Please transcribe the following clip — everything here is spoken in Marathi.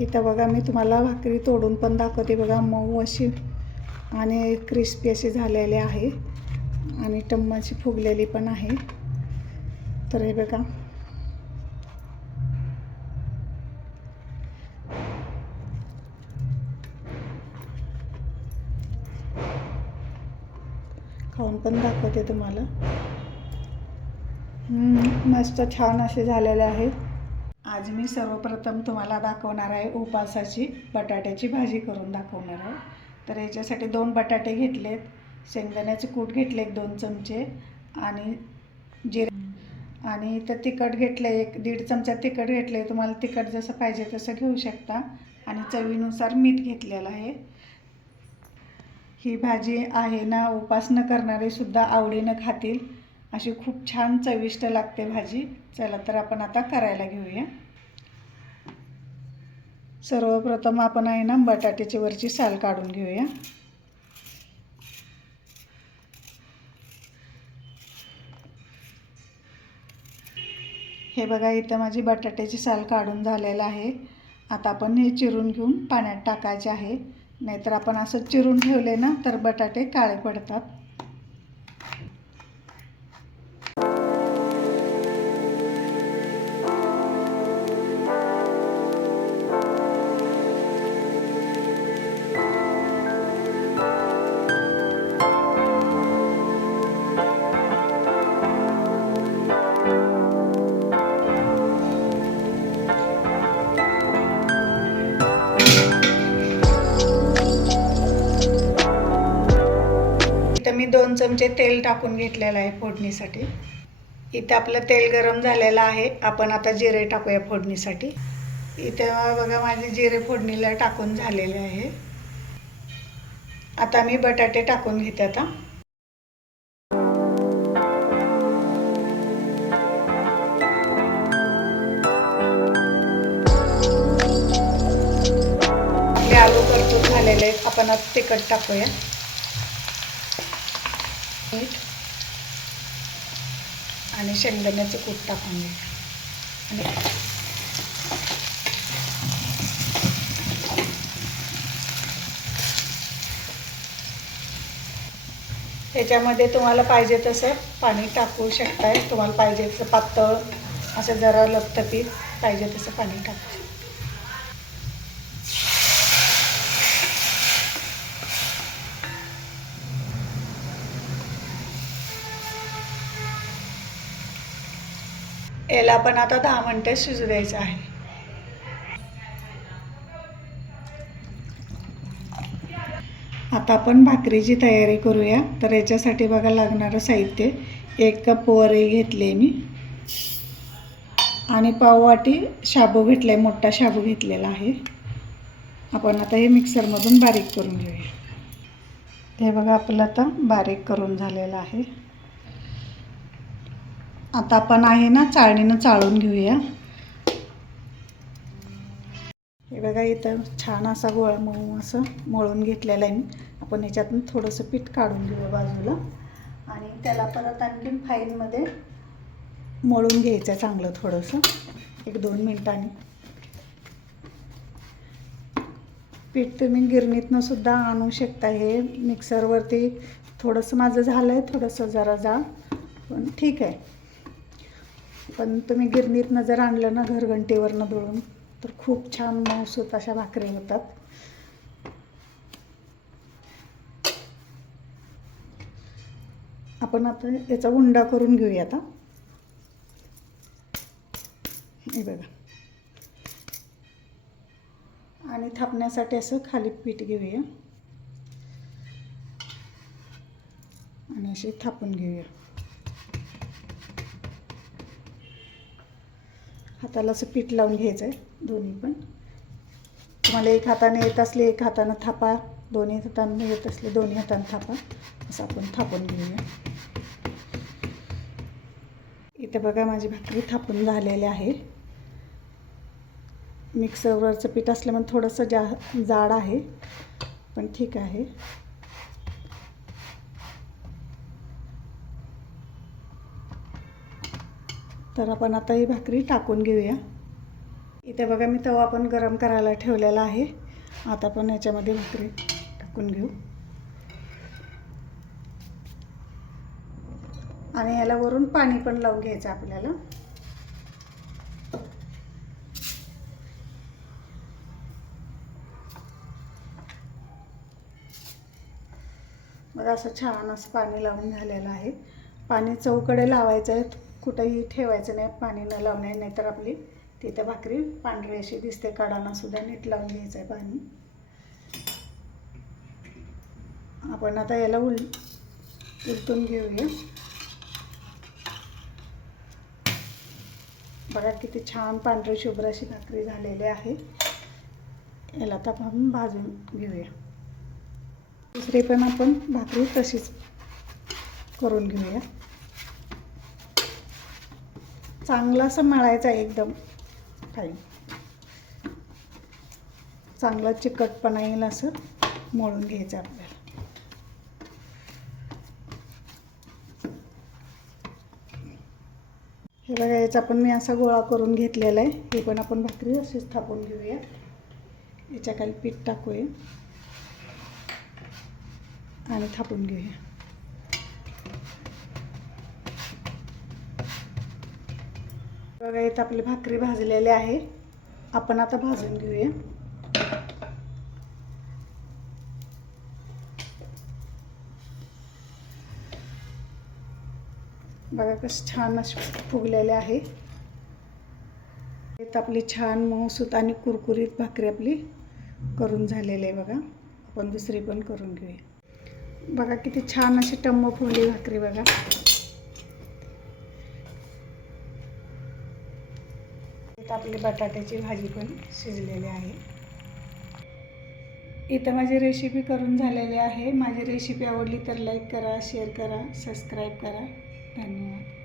इथं बघा मी तुम्हाला भाकरी तोडून पण दाखवते बघा मऊ अशी आणि क्रिस्पी अशी झालेली आहे. आणि टम्माची फुगलेली पण आहे. तर हे बघा. खाऊन पण दाखवते तुम्हाला. मस्त छान असे झालेले आहेत आज मी सर्वप्रथम तुम्हाला दाखवणार आहे उपासाची बटाट्याची भाजी करून दाखवणार आहे. तर याच्यासाठी दोन बटाटे घेतलेत. शेंगदाण्याचे कूट घेतले एक दोन चमचे आणि जिरे आणि इथं तिखट घेतलं एक दीड चमचा तिखट घेतले तुम्हाला तिखट जसं पाहिजे तसं घेऊ शकता. आणि चवीनुसार मीठ घेतलेलं आहे. ही भाजी आहे ना उपासनं करणारेसुद्धा करणारे सुद्धा आवडीनं खातील. अशी खूप छान चविष्ट लागते भाजी. चला तर आपण आता करायला घेऊया. सर्वप्रथम आपण आहे ना बटाट्याची वरची साल काढून घेऊया. हे बघा इथं माझी बटाट्याची साल काढून झालेलं आहे. आता आपण हे चिरून घेऊन पाण्यात टाकायचे आहे. नाहीतर आपण असं चिरून ठेवले ना तर बटाटे काळे पडतात. दोन चमचे तेल टाकून घेतलेलं आहे फोडणीसाठी. इथं आपलं तेल गरम झालेलं आहे. आपण आता जिरे टाकूया फोडणीसाठी. इथं बघा माझे जिरे फोडणीला टाकून झालेले आहे. आता मी बटाटे टाकून घेते आता. आलू परतून झालेले आहेत. आपण आता तिखट टाकूया. मीठ आणि शेंगदाण्याचं कूट टाकून घ्या. आणि त्याच्यामध्ये तुम्हाला पाहिजे तसं पाणी टाकू शकताय. तुम्हाला पाहिजे तसं पातळ असं जरा लपतपीत पाहिजे तसं पाणी टाकू याला पण आता दहा मिनटे शिजू द्यायचं आहे. आता आपण भाकरीची तयारी करूया. तर याच्यासाठी बघा लागणारं साहित्य. एक कप वरई घेतले मी. आणि पाववाटी शाबू घेतले मोठा शाबू घेतलेला आहे. आपण आता हे मिक्सरमधून बारीक करून घेऊया. हे बघा आपलं आता बारीक करून झालेलं आहे. आता आपण आहे ना चाळणीनं चाळून घेऊया. हे बघा इथं छान असा गोळा मऊ असं मळून घेतलेला आहे मी. आपण याच्यातून थोडंसं पीठ काढून घेऊया बाजूला. आणि त्याला परत आणखीन फाईनमध्ये मळून घ्यायचं आहे चांगलं थोडंसं. एक दोन मिनटांनी. पीठ तुम्ही गिरणीतनं सुद्धा आणू शकता. हे मिक्सरवरती थोडंसं माझं झालं आहे थोडंसं जरा जाळ पण ठीक आहे. पण तुम्ही गिरणीतनं जर आणलं ना घरघंटीवरनं दळून तर खूप छान मऊसूत अशा भाकरी होतात. आपण आता याचा उंडा करून घेऊया आता. हे बघा. आणि थापण्यासाठी असं खाली पीठ घेऊया. आणि असे थापून घेऊया. हाताला असं पीठ लावून घ्यायचं आहे दोन्ही पण. तुम्हाला एक हाताने येत असले एक हातानं थापा. दोन्ही हातांना येत असले दोन्ही हातानं थापा. असं आपण थापून घेऊया. इथे बघा माझी भाकरी थापून झालेली आहे. मिक्सरवरचं पीठ असल्यामुळे थोडंसं जा जाड आहे पण ठीक आहे. तर आपण आता ही भाकरी टाकून घेऊया. इथे बघा मी तवा पण गरम करायला ठेवलेला आहे. आता पण याच्यामध्ये भाकरी टाकून घेऊ. आणि याला वरून पाणी पण लावून घ्यायचं आपल्याला. बघा असं छान असं पाणी लावून झालेलं आहे. पाणी चौकडे लावायचं आहे. कुठंही ठेवायचं नाही पाणी न लावणे नाहीतर आपली तिथं भाकरी पांढरी अशी दिसते काढानासुद्धा नीट लावून घ्यायचं आहे पाणी. आपण आता याला उल उलटून घेऊया. बघा किती छान पांढरी शुभ्र अशी भाकरी झालेली आहे. याला आता आपण भाजून घेऊया. दुसरी पण आपण भाकरी तशीच करून घेऊया. चांगलासा असं आहे एकदम. काही. चांगला चिकटपणा येईल असं मळून घ्यायचं आपल्याला. हे बघा याचा पण मी असा गोळा करून घेतलेला आहे. हे पण आपण भाकरी अशीच थापून घेऊया. याच्या खाली पीठ टाकूया. आणि थापून घेऊया. बघा इथं आपली भाकरी भाजलेली आहे. आपण आता भाजून घेऊया. बघा कसं छान अशी फुगलेले आहे. इथं आपली छान मऊसूत आणि कुरकुरीत भाकरी आपली करून झालेली आहे बघा. आपण दुसरी पण करून घेऊया. बघा किती छान अशी टम्म फुगली भाकरी बघा. तर आपली बटाट्याची भाजी पण शिजलेली आहे. इथं माझी रेसिपी करून झालेली आहे. माझी रेसिपी आवडली तर लाईक करा शेअर करा सबस्क्राईब करा. धन्यवाद.